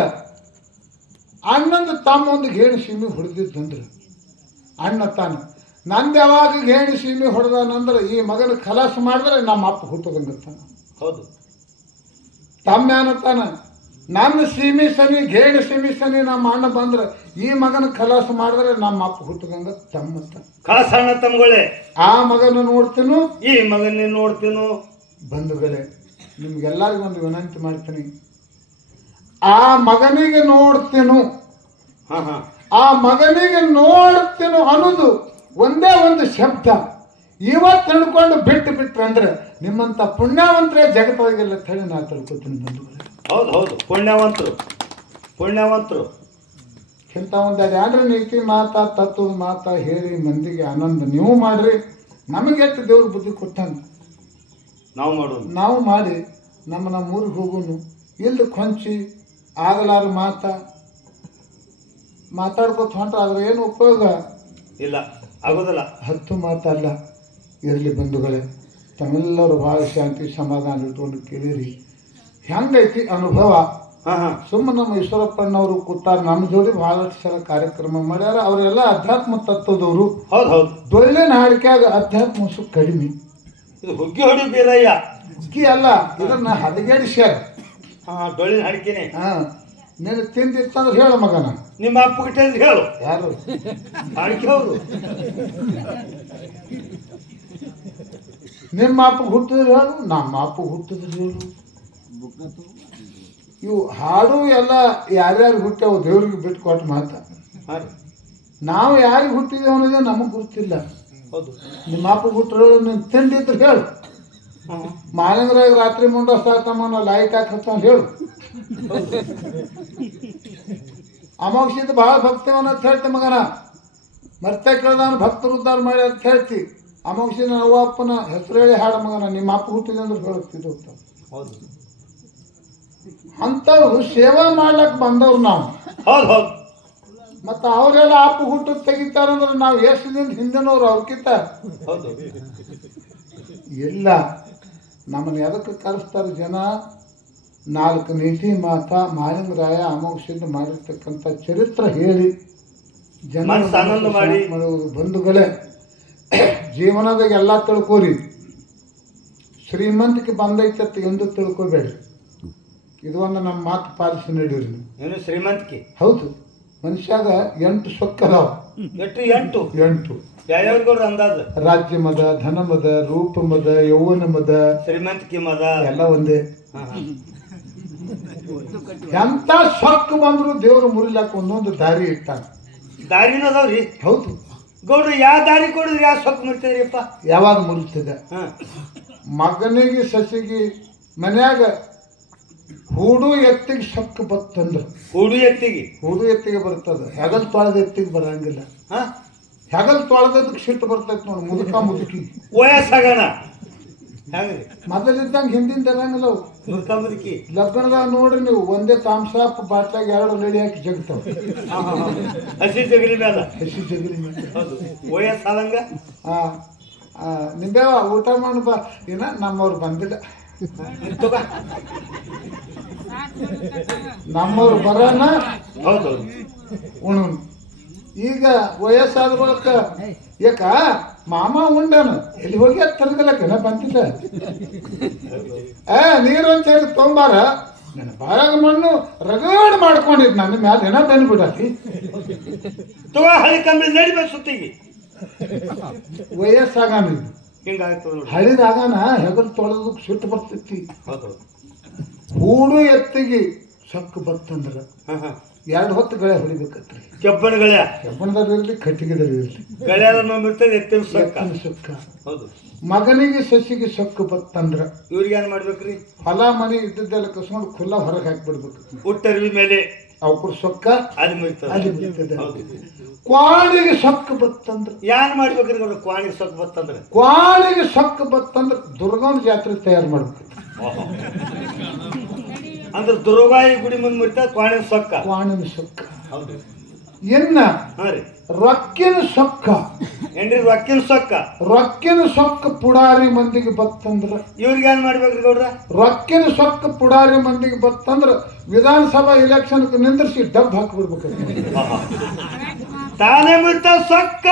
ಅಣ್ಣಂದು ತಮ್ಮ ಒಂದು ಗೇಣು ಸೀಮೆ ಹೊಡೆದಿದ್ದಂದ್ರೆ ಅಣ್ಣ ತಾನ ನಂದು ಯಾವಾಗ ಗೇಣು ಸೀಮೆ ಹೊಡೆದಾನಂದ್ರೆ ಈ ಮಗನ ಖಲಾಸ ಮಾಡಿದ್ರೆ ನಮ್ಮ ಅಪ್ಪ ಹುಟ್ಟದಂಗತ್ತಾನ. ಹೌದು. ತಮ್ಮ ಏನತ್ತಾನ, ನನ್ನ ಸೀಮೆ ಸನಿ ಗೇಣು ಸೀಮೆ ಸನಿ ನಮ್ಮ ಅಣ್ಣ ಬಂದ್ರೆ ಈ ಮಗನ ಖಲಾಸ ಮಾಡಿದ್ರೆ ನಮ್ಮ ಅಪ್ಪ ಹುಟ್ಟದಂಗ ತಮ್ಮತ್ತ. ಖಾಸ ಅಣ್ಣ ತಮ್ಮಗಳೇ. ಆ ಮಗನ ನೋಡ್ತೀನು, ಈ ಮಗನ ನೋಡ್ತೀನು. ಬಂಧುಗಳೇ, ನಿಮ್ಗೆಲ್ಲರಿಗೂ ಒಂದು ವಿನಂತಿ ಮಾಡ್ತೀನಿ. ಆ ಮಗನಿಗೆ ನೋಡ್ತೀನು, ಆ ಮಗನಿಗೆ ನೋಡ್ತೀನು ಅನ್ನೋದು ಒಂದೇ ಒಂದು ಶಬ್ದ. ಇವತ್ತು ಹಿಡ್ಕೊಂಡು ಬಿಟ್ರಂದ್ರೆ ನಿಮ್ಮಂಥ ಪುಣ್ಯವಂತರೇ ಜಗತ್ತಾಗಿಲ್ಲ ಅಂತ ಹೇಳಿ ನಾ ತಿಳ್ಕೊತೀನಿ ಬಂಧುಗಳೇ. ಹೌದು. ಪುಣ್ಯವಂತರು ಇಂಥ ಒಂದು ಯಾರು ನೀತಿ ಮಾತಾ ತತ್ವದ ಮಾತಾ ಹೇಳಿ ಮಂದಿಗೆ ಆನಂದ ನೀವು ಮಾಡ್ರಿ. ನಮಗೆ ಎಷ್ಟು ದೇವ್ರ ಬುದ್ಧಿ ಕೊಟ್ಟಾನ ನಾವು ಮಾಡಿ ನಮ್ಮ ಊರಿಗೆ ಹೋಗೋನು. ಇಲ್ಲಿ ಕೊಂಚಿ ಆಗಲಾರ ಮಾತಾಡ್ಕೊತ ಹೊಂಟ್ರೆ ಅದ್ರ ಏನು ಉಪಯೋಗ ಇಲ್ಲ, ಆಗೋದಿಲ್ಲ. 10 ಮಾತಲ್ಲ. ಇರಲಿ ಬಂಧುಗಳೇ, ತಮ್ಮೆಲ್ಲರೂ ಭಾಳ ಶಾಂತಿ ಸಮಾಧಾನ ಇಟ್ಕೊಂಡು ಕೇಳಿರಿ. ಹೆಂಗೈತಿ ಅನುಭವ? ಸುಮ್ಮನೆ ನಮ್ಮ ಈಶ್ವರಪ್ಪನವರು ಕೂತಾರ ನಮ್ಮ ಜೋಡಿ ಬಹಳಷ್ಟು ಸಲ ಕಾರ್ಯಕ್ರಮ ಮಾಡ್ಯಾರ. ಅವರೆಲ್ಲ ಅಧ್ಯಾತ್ಮ ತತ್ವದವರು. ಹೌದು. ಡೊಳ್ಳಿನ ಹಾಡಿಕೆಯಾಗ ಅಧ್ಯಾತ್ಮ ಕಡಿಮೆ. ಇದು ಹುಗ್ಗಿ ಹೊಡಿ ಬೀರಯ್ಯ. ಅಕ್ಕಿ ಅಲ್ಲ, ಇದನ್ನ ಹದಗೆಡಿಸ್ಯಾರ. ಹಾ, ಡೊಳ್ಳಿನ ಹಡಿಕೆನೆ. ಹಾ, ನೀನು ತಿಂದಿತ್ತಂದ್ರೆ ಹೇಳು ಮಗನ. ನಿಮ್ಮ ಅಪ್ಪ ಗಿಟ್ಟಿದ್ರೆ ಹೇಳು. ಯಾರು ಅಡಿಕೆ ಅವರು? ನಿಮ್ಮ ಅಪ್ಪ ಹುಟ್ಟಿದ್ರೆ ಹೇಳು, ನಮ್ಮ ಅಪ್ಪ ಹುಟ್ಟಿದ್ರೆ ಹೇಳು. ಇವು ಹಾಡು ಎಲ್ಲ ಯಾರ್ಯಾರು ಹುಟ್ಟ್ಯಾವ ದೇವ್ರಿಗೆ ಬಿಟ್ಟು ಕೊಟ್ಟು ಮಾತ. ನಾವು ಯಾರಿಗೆ ಹುಟ್ಟಿದೇವೆ ಅನ್ನೋದೇ ನಮಗೆ ಗೊತ್ತಿಲ್ಲ. ಹೌದು. ನಿಮ್ಮ ಅಪ್ಪ ಹುಟ್ಟರು ನೀನು ತಿಂದಿದ್ರೆ ಹೇಳು. ಮಾಲಿಂಗರಾಗ ರಾತ್ರಿ ಮುಂಡೋಸ್ ಆಗ್ತಮ್ಮ ಲೈಟ್ ಹಾಕತ್ತ ಹೇಳು. ಅಮೋಕ್ಷಿತ ಭಾಳ ಭಕ್ತವನ್ನ ಅಂತ ಹೇಳ್ತಿ ಮಗನ. ಮರ್ತೆ ಕೇಳ್ದವನು ಭಕ್ತರು ಉದ್ಧಾರ ಮಾಡಿ ಅಂತ ಹೇಳ್ತಿ. ಅಮೋಕ್ಷಿತ ಅವ್ವ ಅಪ್ಪನ ಹೆಸರು ಹೇಳಿ ಹಾಡು ಮಗನ. ನಿಮ್ಮ ಅಪ್ಪ ಹುಟ್ಟಿದೆ ಅಂದ್ರೆ ಹೇಳುತ್ತಿದ್ದು. ಹೌದು. ಅಂಥವ್ರು ಸೇವಾ ಮಾಡ್ಲಕ್ಕೆ ಬಂದವ್ರು ನಾವು. ಹೌದು ಹೌದು. ಮತ್ತು ಅವರೆಲ್ಲ ಅಪ್ಪ ಹುಟ್ಟದ್ ತೆಗಿತಾರಂದ್ರೆ ನಾವು ಎಷ್ಟು ದಿನ ಹಿಂದಿನವ್ರು ಅವ್ರಕ್ಕಿಂತ. ಹೌದು. ಇಲ್ಲ, ನಮ್ಮನ್ನು ಎದಕ್ಕೆ ಕರೆಸ್ತಾರೆ ಜನ? 4 ನೀತಿ ಮಾತ ಮಾಲಿಂಗರಾಯ ಅಮೋಕ್ಷಿತ ಮಾಡಿರ್ತಕ್ಕಂಥ ಚರಿತ್ರೆ ಹೇಳಿ ಜನ ಆನಂದ ಮಾಡಿ ಮಾಡುವುದು. ಬಂಧುಗಳೇ, ಜೀವನದಾಗ ಎಲ್ಲ ತಿಳ್ಕೋರಿ. ಶ್ರೀಮಂತಿಕೆ ಬಂದೈತೆ ಎಂದು ತಿಳ್ಕೊಬೇಡ್ರಿ. ಇದು ಒಂದು ನಮ್ಮ ಮಾತು ಪಾಲಿಸಿ ನಡೀರಿ. ಏನು ಶ್ರೀಮಂತಿಕೆ? ಹೌದು. ಮನುಷ್ಯಾಗ 8 ಸೊಕ್ಕ ಅದಾವ. ಎಷ್ಟು? 8. 8 ಯಾವ್ಯಾವ್ರಿಗೂ ಅಂದಾಜು? ರಾಜ್ಯ ಮದ, ಧನ ಮದ, ರೂಪ ಮದ, ಯೌವನ ಮದ, ಶ್ರೀಮಂತಿಕೆ ಮದ ಎಲ್ಲ ಒಂದೇ. ಎಂತ ಸೊಕ್ಕ ಬಂದ್ರು ದೇವರು ಮುರಿಲಾಕ ಒಂದೊಂದು ದಾರಿ ಇಟ್ಟಾನ. ದಾರಿನೂ ಅದಾವ್ರಿ? ಹೌದು. ಗೌಡ್ರು ಯಾವ ದಾರಿ ಕೊಡಿದ್ರಿ ಯಾವ ಸೊಕ್ಕ ಮುರಿತದ್ರಿಪ್ಪ? ಯಾವಾಗ ಮುರಿತದ? ಮಗನಿಗೆ ಸಸಿಗೆ ಮನ್ಯಾಗ ಹೂಡು ಎತ್ತಿಗೆ ಸೊಕ್ಕ ಬತ್ತಂದ್ರ ಹೂಡು ಎತ್ತಿಗೆ ಬರ್ತದ. ಹೆಗಲ್ ತೊಳೆದ ಎತ್ತಿಗೆ ಬರಂಗಿಲ್ಲ. ಹೆಗಲ್ ತೊಳೆದಕ್ಕೆ ಸಿಟ್ಟು ಬರ್ತೈತಿ ನೋಡಿ. ಮುದುಕಿ ವಯಸ್ಸಾಗಣ ಮೊದಲಿದ್ದಂಗೆ ಹಿಂದಿಂದ ಇರಂಗಿಲ್ಲ ಅವು. ಮುದುಕಿ ಲಗ್ನದಾಗ ನೋಡ್ರಿ ನೀವು, ಒಂದೇ ತಾಮ್ಸಾಪ್ ಬಾಟ್ಲಾಗ 2 ಲೇಡಿ ಹಾಕಿ ಜಗ್ತಾವ. ಹಸಿ ಜಗಲಿ ಮೇಲೆ. ವಯಸ್ಸಾದಂಗ ನಿಂಬೇವ ಊಟ ಮಾಡಿ ಬಾ. ಏನ ನಮ್ಮವ್ರು ಬಂದಿಲ್ಲ. ನಮ್ಮವ್ರು ಬರೋಣ. ಹೌದು. ಉಣ. ಈಗ ವಯಸ್ಸಾದ ಬಳಕ ಯಾಕ ಮಾಮ ಉಂಡನು ಎಲ್ಲಿ ಹೋಗಿ ತರಗಲಕ್ಕನ ಬಂದಿದ್ದ. ನೀರೊಂದು ಸೇರಿ ತೊಂಬಾರ. ನನ್ನ ಬಾಯಾಗ ಮಣ್ಣು ರಗಡ್ ಮಾಡ್ಕೊಂಡಿದ್ ನನ್ನ ಮ್ಯಾಲ ಏನ ಬಂದ್ಬಿಡತಿ. ಹಳಿ ಕಂಬಳಿ ನಡಿಬೇಕು ಸುತ್ತಿಗೆ. ವಯಸ್ಸಾಗಾನ ಹಳಿದಾಗಾನ ಹೆಗಲ್ ತೊಳೆದಕ್ಕೆ ಸಿಟ್ಟು ಬರ್ತೈತಿ. ಹೂಡು ಎತ್ತಿಗೆ ಸೊಕ್ಕ ಬತ್ತಂದ್ರ 2 ಹೊತ್ತು ಗಳೆ ಹೊಡಿಬೇಕತ್ರಿ. ಕೆಬ್ಬಣದಾಗ ಇರ್ಲಿ, ಕಟ್ಟಿಗೆದಾಗ ಇರ್ಲಿ, ಸೊಕ್ಕ. ಮಗನಿಗೆ ಸಸಿಗೆ ಸೊಕ್ಕ ಬತ್ತಂದ್ರ ಇವ್ರಿಗೆ ಏನ್ ಮಾಡ್ಬೇಕ್ರಿ? ಹೊಲ ಮನೆ ಇದ್ದದ್ದೆಲ್ಲ ಕಸ್ಕೊಂಡು ಖುಲ್ಲ ಹೊರಗೆ ಹಾಕ್ಬಿಡ್ಬೇಕು. ಹುಟ್ಟರ್ವಿ ಮೇಲೆ ಅವ್ರ ಸೊಕ್ಕ ಅಲ್ಲಿ ಮುರಿತದ. ಕ್ವಾಣಿಗೆ ಸೊಕ್ಕ ಬತ್ತಂದ್ರ ಏನ್ ಮಾಡ್ಬೇಕ್ರಿ? ಕ್ವಾಣಿಗೆ ಸೊಕ್ಕ ಬತ್ತಂದ್ರ ಕ್ವಾಣಿಗೆ ಸೊಕ್ಕ ಬತ್ತಂದ್ರ ದುರ್ಗವನ ಜಾತ್ರೆ ತಯಾರು ಮಾಡ್ಬೇಕು. ಅಂದ್ರೆ ದುರ್ಗಾಯಿ ಗುಡಿ ಮುಂದೆ ಮುರಿತ ಕ್ವಾಣಿನ ಸೊಕ್ಕ. ಇನ್ನ ರೊಕ್ಕಿನ ಸೊಕ್ಕ ಏನ್ರಿ? ರೊಕ್ಕಿನ ಸೊಕ್ಕ ಪುಡಾರಿ ಮಂದಿಗೆ ಬತ್ತಂದ್ರ ಇವ್ರಿಗೆ ಏನ್ ಮಾಡ್ಬೇಕ್ರಿ ಗೌಡ್ರ? ರೊಕ್ಕಿನ ಸೊಕ್ಕ ಪುಡಾರಿ ಮಂದಿಗೆ ಬತ್ತಂದ್ರ ವಿಧಾನಸಭಾ ಇಲೆಕ್ಷನ್ ನಿಂದ್ರಿಸಿ ಡಬ್ ಹಾಕಿಬಿಡ್ಬೇಕು. ತಾನೇ ಮುರಿತ ಸೊಕ್ಕ.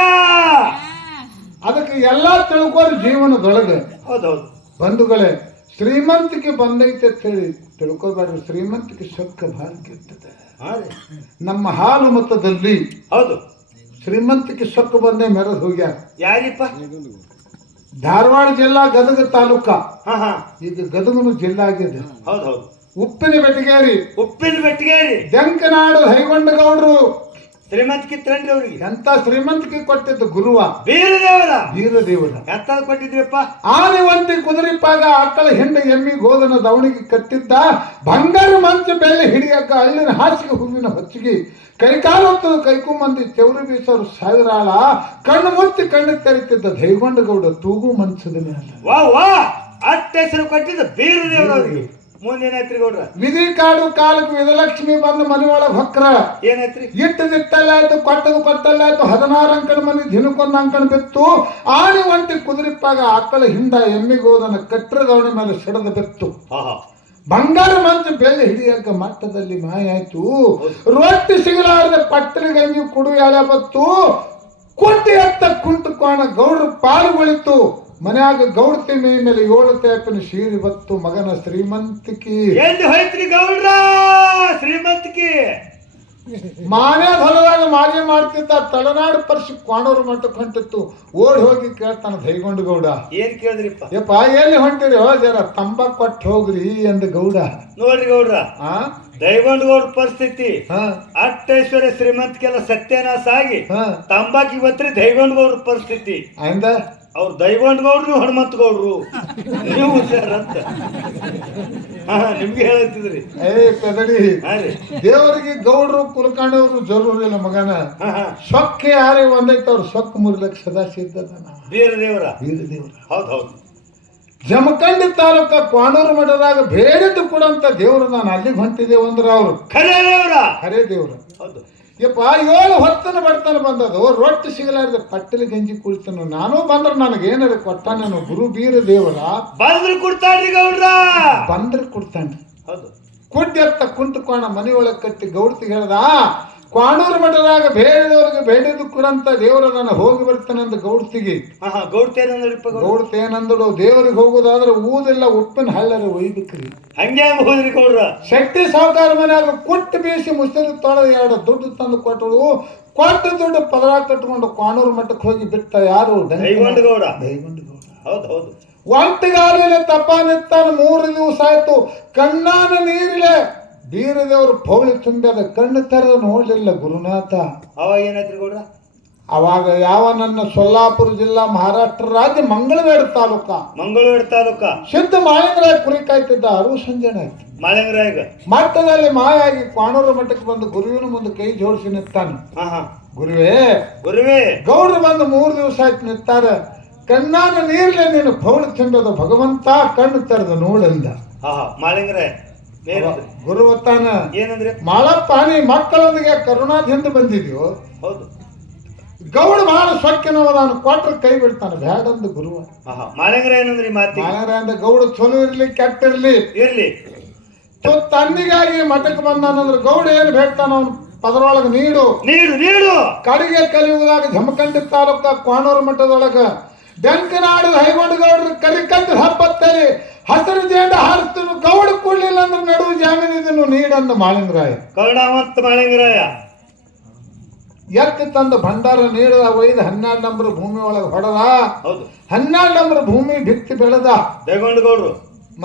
ಅದಕ್ಕೆ ಎಲ್ಲಾ ತಿಳ್ಕೋರಿ ಜೀವನದೊಳಗೆ. ಹೌದೌದು. ಬಂಧುಗಳೇ, ಶ್ರೀಮಂತಿಕೆ ಬಂದೈತೆ ಅಂತ ಹೇಳಿ ತಿಳ್ಕೊಬೇಡ್ರಿ. ಶ್ರೀಮಂತಿಕೆ ಸೊಕ್ಕ ಭಾಳ ಕೆಟ್ಟದ. ನಮ್ಮ ಹಾಲು ಮತದಲ್ಲಿ ಹೌದು ಶ್ರೀಮಂತಿಕೆ ಸೊಕ್ಕ ಬಂದೇ ಮೆರೆದು ಹೋಗ್ಯಾರ. ಯಾರಿಪ್ಪ? ಧಾರವಾಡ ಜಿಲ್ಲಾ, ಗದಗ ತಾಲೂಕ. ಈಗ ಗದಗನು ಜಿಲ್ಲಾ ಆಗಿದೆ. ಹೌದೌದು. ಉಪ್ಪಿನ ಬೆಟಗೇರಿ, ದಂಕನಾಡು ಹೈಗೊಂಡಗೌಡರು ಶ್ರೀಮಂತಿಕೆ ತಂದ್ರಿ ಅವ್ರಿಗೆ. ಎಂತ ಶ್ರೀಮಂತಿಕೆ ಕೊಟ್ಟಿದ್ದು ಗುರುವ ಬೀರದೇವರ ಎಂತ ಕೊಟ್ಟಿದ್ರಿಪ್ಪ? ಆನೆ ಒಂಟಿ ಕುದುರಿಪಾಗ ಆಕಳ ಹೆಂಡ ಎಮ್ಮಿ ಗೋದನ ದವಣಿಗೆ ಕಟ್ಟಿದ್ದ ಬಂಗಾರ ಮಂಚ ಬೆಳ್ಳಿ ಹಿಡಿಯಕ್ಕ ಹಳ್ಳಿನ ಹಾಸಿಗೆ ಹೂವಿನ ಹೊಚ್ಚಿಗೆ ಕೈಕಾಲು ಹೊತ್ತದ ಕೈಕುಂಬಂದಿ ಚೌರಿ ಬೀಸೋರು ಸಾವಿರಾಳ ಕಣ್ಣು ಮುಚ್ಚಿ ಕಣ್ಣು ತೆರಿತಿದ್ದ ದೈಗೊಂಡಗೌಡ ತೂಗು ಮಂಚದ ಮೇಲೆ. ವಾ ಅಟ್ಟ ಹೆಸರು ಕೊಟ್ಟಿದ್ದ ಬೀರದೇವರ ಅವ್ರಿಗೆ. ಮುಂದೇನಾಯ್ತ್ರಿ ಗೌಡ್ರ? ವಿಧಿ ಕಾಡು ಕಾಲಕ್ಕೆ ವಿಧಲಕ್ಷ್ಮಿ ಬಂದು ಮನೆಯೊಳಗೆ ಹೊಕ್ರ. ಏನಾಯ್ತ್ರಿ? ಇಟ್ಟದಿಟ್ಟಲ್ಲಾಯ್ತು, ಕೊಟ್ಟಲ್ಲಾಯ್ತು. 16 ಅಂಕಣ ಮನೆ ದಿನಕ್ಕೊಂದು ಅಂಕಣ ಬಿತ್ತು. ಆನೆ ಒಂಟಿ ಕುದುರಿಪಾಗ ಆಕಳ ಹಿಂಡ ಎಮ್ಮಿಗೋದನ ಕಟ್ಟರದವಣಿ ಮೇಲೆ ಸಿಡದ ಬಿತ್ತು. ಬಂಗಾರ ಮಂಚ ಬೆಳ್ಳಿ ಹಿಡಿಯಕ್ಕ ಮಟ್ಟದಲ್ಲಿ ಮಾಯಾಯ್ತು. ರೊಟ್ಟಿ ಸಿಗಲಾರದ ಪಟ್ಟಣ ಗಂಜಿ ಕುಡು ಎಳೆ ಬತ್ತು. ಕೊಟ್ಟಿ ಎತ್ತ ಕುಂಟು ಕೋಣ ಗೌಡ್ರ ಪಾಲುಗಳಿತ್ತು. ಮನ್ಯಾಗ ಗೌಡ್ತಿ ಮೈ ಮೇಲೆ 7 ತೇಪಿನ ಸೀರೆ ಬತ್ತು ಮಗನ ಶ್ರೀಮಂತಿಕಿ ಎಲ್ಲಿ ಹೋಯ್ತ್ರಿ ಗೌಡ್ರ ಶ್ರೀಮಂತಿಕೆ ಮಾನ್ಯಾದ ಹೊಲದಾಗ ಮಾಲಿ ಮಾಡ್ತಿದ್ದ ತಳನಾಡು ಪರ್ಸಿ ಕ್ವಾಣೂರು ಮಠಕ್ಕೆ ಹೊಂಟಿತ್ತು ಓಡಿ ಹೋಗಿ ಕೇಳ್ತಾನ ದೈಗೊಂಡು ಗೌಡ ಏನ್ ಕೇಳಿದ್ರಿಪ್ಪ ಯಪ್ಪ ಎಲ್ಲಿ ಹೊಂಟಿರಿ ಜರ ತಂಬಾಕ್ ಕೊಟ್ಟು ಹೋಗ್ರಿ ಅಂದ ಗೌಡ ನೋಡ್ರಿ ಗೌಡ್ರ ಆ ದೈಗೊಂಡ್ ಗೌಡ್ರ ಪರಿಸ್ಥಿತಿ ಹಾ ಅಟ್ಟೈಶ್ವರ್ಯ ಶ್ರೀಮಂತಿಕೆಲ್ಲ ಸತ್ಯನಾಶ ಆಗಿ ಹಾ ತಂಬಾಕಿ ಇವತ್ರಿ ದೈಗೊಂಡ್ ಗೌಡ್ರ ಪರಿಸ್ಥಿತಿ ಅಂದ ಅವ್ರು ದೈಗೊಂಡ್ ಗೌಡ್ರು ನೀವು ಹನುಮಂತ ಗೌಡ್ರು ನೀವು ಹುಷಾರಂತ ನಿಮ್ಗೆ ಹೇಳತ್ತಿದ್ರಿ ಏ ಕದಡಿ ಹಾ ರೀ ದೇವರಿಗೆ ಗೌಡ್ರು ಕುಲಕಾಂಡವ್ರು ಜರೂರಿಲ್ಲ ಮಗನ ಸೊಕ್ಕೆ ಯಾರೇ ಒಂದೈತೆ ಅವ್ರು ಸೊಕ್ಕ 3 ಲಕ್ಷ ಸದಾ ಸಿದ್ಧದನ ಬೀರ ದೇವರ ಬೀರ ದೇವ್ರ ಹೌದ್ ಹೌದು ಜಮಖಂಡಿ ತಾಲೂಕ ಕ್ವಾಣೂರು ಮಠದಾಗ ಬೇಡಿದ್ದು ಕೊಡಂತ ದೇವ್ರು ನಾನು ಅಲ್ಲಿಗೆ ಹೊಂಟಿದ್ದೇವೆ ಅಂದ್ರೆ ಅವ್ರು ಖರೇ ದೇವರ ಹರೇ ದೇವ್ರು ಹೌದು ಯಪ್ಪ 7 ಹೊತ್ತನ ಬಡ್ತಾನೆ ಬಂದದು ರೊಟ್ಟಿ ಸಿಗಲಾರ್ದೆ ಪಟ್ಟಲಿ ಗಂಜಿ ಕುಳಿತನು ನಾನು ಬಂದ್ರೆ ನನಗೆ ಏನಾರ ಕೊಟ್ಟಾನೇನು ಗುರು ಬೀರ ದೇವರ ಬಂದ್ರು ಕೊಡ್ತಾರ್ರಿ ಗೌಡ್ರ ಬಂದ್ರೆ ಕೊಡ್ತಾನೆ ಹೌದು ಕುಡ್ಡೆತ್ತ ಕುಂಟುಕೋಣ ಮನೆಯೊಳಗೆ ಕಟ್ಟಿ ಗೌಡ್ತಿಗೆ ಹೇಳ್ದ ಕ್ವಾಣೂರು ಮಠದಾಗ ಬೇಡಿದವ್ರಿಗೆ ಬೇಡಿದ್ದು ಕೊಡಂತ ದೇವರ ನಾನು ಹೋಗಿ ಬರ್ತಾನೆ ಅಂತ ಗೌಡ್ತಿಗೆ ಗೌಡ್ತೇನಂದ್ರಿಪ್ಪ ಗೌಡ್ತಿ ಏನಂದಳು ದೇವರಿಗೆ ಹೋಗೋದಾದ್ರೆ ಊದೆಲ್ಲ ಉಪ್ಪಿನ ಹಳ್ಳರ ಒಯ್ಬೇಕ್ರಿ ಹಂಗೆ ಹೋದ್ರಿ ಗೌಡ್ರ ಶೆಟ್ಟಿ ಸಾವುಕಾರ ಮನ್ಯಾಗ ಕುಟ್ಟು ಬೀಸಿ ಮುಸ್ತಿರಿ ತೊಳೆದು 2 ದುಡ್ಡು ತಂದು ಕೊಟ್ಟಳು ಕೊಟ್ಟು ದುಡ್ಡು ಪದರ ಕಟ್ಕೊಂಡು ಕ್ವಾಣೂರು ಮಠಕ್ಕೆ ಹೋಗಿ ಬಿಟ್ಟ ಯಾರು ದೈಗೊಂಡ ಗೌಡ ದೈಗೊಂಡ ಗೌಡ ಹೌದು ಹೌದು ಒಂಟಿಗಾಲಿಲೆ ತಪ್ಪ ನಿತ್ತಾನ 3 ದಿವಸ ಆಯ್ತು ಕಣ್ಣಾನ ನೀರಿಲೆ ಬೀರದೇವ್ರು ಪೌಳಿ ತುಂಬ್ಯದ ಕಣ್ಣು ತೆರೆದು ನೋಡ್ಲಿಲ್ಲ ಗುರುನಾಥ ಅವಾಗ ಏನಾಯ್ತ್ರಿ ಗೌಡ್ರ ಅವಾಗ ಯಾವ ನನ್ನ ಸೊಲ್ಲಾಪುರ ಜಿಲ್ಲಾ ಮಹಾರಾಷ್ಟ್ರ ರಾಜ್ಯ ಮಂಗಳವೇಡು ತಾಲೂಕ ಮಂಗಳೂರು ತಾಲೂಕ ಸಿದ್ಧ ಮಾಳಿಂಗರಾಯ ಕುರಿ ಕಾಯ್ತಿದ್ದ ಅರು ಸಂಜೆನ ಆಯ್ತು ಮಾಳಿಂಗರಾಯಗ ಮಠದಲ್ಲಿ ಮಾಯಾಗಿ ಕ್ವಾಣೂರು ಮಠಕ್ಕೆ ಬಂದು ಗುರುವಿನ ಮುಂದೆ ಕೈ ಜೋಡಿಸಿ ನಿತ್ತಾನೆ ಗುರುವೇ ಗುರುವೇ ಗೌಡ್ರು ಬಂದು 3 ದಿವಸ ಆಯ್ತು ನಿತ್ತಾರ ಕಣ್ಣಾನ ನೀರ್ಲೆ ನೀನು ಪೌಳಿ ತುಂಬ್ಯದ ಭಗವಂತ ಕಣ್ಣು ತೆರೆದು ನೋಡಂದ ಮಾಳಿಂಗರಾಯ ಗುರುವತ್ತಾನ ಏನಂದ್ರೆ ಮಾಳಪ್ಪ ನೀ ಮಕ್ಕಳೊಂದಿಗೆ ಕರುಣಾದಿಂದ ಬಂದಿದ್ಯೋ ಹೌದು ಗೌಡ ಬಹಳ ಸೊಕ್ಕಿನವ ನಾನು ಕೊಟ್ರ ಕೈ ಬಿಡ್ತಾನೆ ಬ್ಯಾಡಂದ ಗುರುವ ಮಾಳಿಂಗರಾಯ ಏನಂದ್ರಿ ಮಾತಿ ಮಾಳಿಂಗರಾಯ ಗೌಡ ಚಲೋ ಇರ್ಲಿ ಕೆಟ್ಟ ಇರ್ಲಿ ಇರ್ಲಿ ತನ್ನಿಗಾಗಿ ಮಠಕ್ಕೆ ಬಂದಾನಂದ್ರೆ ಗೌಡ ಏನ್ ಬೇಡ್ತಾನ ಅವನು ಪದರೊಳಗೆ ನೀಡು ನೀಡು ನೀಡು ಕಡೆಗೆ ಕಲಿಯುವುದಾಗ ಜಮಖಂಡಿ ತಾಲೂಕ ಕ್ವಾಣೂರು ಮಠದೊಳಗ ಬೆಂಕನಾಡು ಹೈಗೊಂಡ ಗೌಡ್ರ ಕರಿಕಂಡು ಹಬ್ಬತ್ತಲ್ಲಿ ಹಸಿರು ಜೇಂಡ ಹಾರಿಸ್ತು ಗೌಡ ಕೊಡ್ಲಿಲ್ಲ ಅಂದ್ರೆ ನಡುವು ಜಾಮೀನಿದನು ನೀಡಂದ ಮಾಳಿಂಗರಾಯ ಕರುಣಾವಂತ ಮಾಳಿಂಗರಾಯ ಎತ್ತಿ ತಂದ ಭಂಡಾರ ನೀಡದ ಒಯ್ದು 12 ನಂಬರ್ ಭೂಮಿ ಒಳಗೆ ಹೊಡೆದ ಹೌದು 12 ನಂಬರ್ ಭೂಮಿ ಬಿತ್ತಿ ಬೆಳೆದ ದೈಗೊಂಡ ಗೌಡ್ರು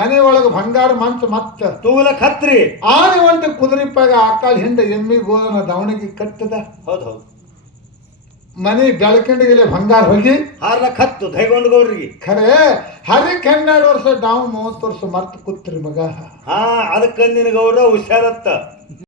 ಮನೆ ಒಳಗೆ ಬಂಗಾರ ಮಂಚ ಮತ್ತ ತೂಲ ಖತ್ರಿ ಆನೆ ಒಂಟಿ ಕುದುರಿಪಾಗ ಆಕಾಳ ಹಿಂದೆ ಎಮ್ಮಿ ಗೋದನ ದವಣಿಗೆ ಕಟ್ಟದ ಹೌದು ಹೌದು ಮನೆ ಬೆಳಕಂಡಿಗೆ ಬಂಗಾರ ಹೋಗಿ ಹಾರ್ಲಕ್ ಹತ್ತು ದೈಗೊಂಡ ಗೌಡ್ರಿಗೆ ಖರೆ ಹರಿಕ್ 12 ವರ್ಷ ನಾವು 30 ವರ್ಷ ಮರ್ತು ಕೂತ್ರಿ ಮಗ ಅದಕ್ಕಂದಿನ ಗೌಡ್ರ ಹುಷಾರತ್ತ